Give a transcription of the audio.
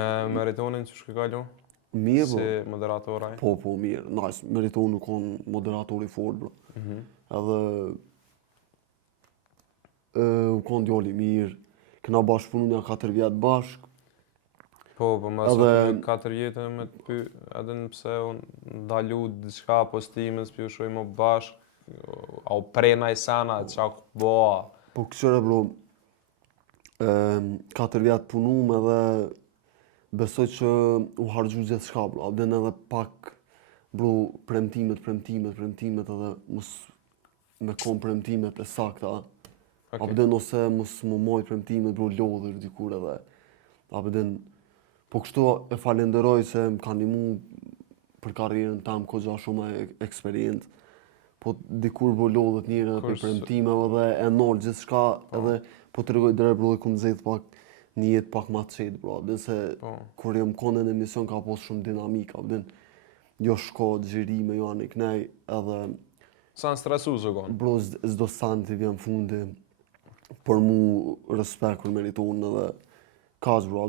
Me Meritonin që shke kalu? Mirë, Si moderatoraj? Po, mirë. Nice. Meritoni konë moderatori fort, bro. Edhe u konë djali mirë. Këna bashkëpunu nja 4 vjetë bashkë. Po, mas edhe 4 vjetë me të py, edhe nëpse unë ndalu diçka postimes, për ju shoj më bashkë, au prena i sana, qa boa. Po këshire, bro, 4 vjetë punum edhe besoj që u hargju gjithë shka, bro. Abden edhe pak, bro, premtimet edhe me kom premtimet e sakta. Okay. Abden ose mos më mojt premtimet, bro, lodhër dikur edhe. Abden, po kështu e falenderoj se më ka ndihmu për karrierën tam kogja shumë eksperiencë. Po dikur bro lodhet njëre për premtimeve dhe e nol gjithçka edhe po tregoj drejt bro ku nxjerr pak një jetë pak më të çet bro. Dhe se kur jam konë në emision ka pas shumë dinamika, abden jo shko xhirime jo anë kënej edhe sa stresu zogon. Bro çdo santi vjen fundi për mu respekt për Meriton edhe kaç bro.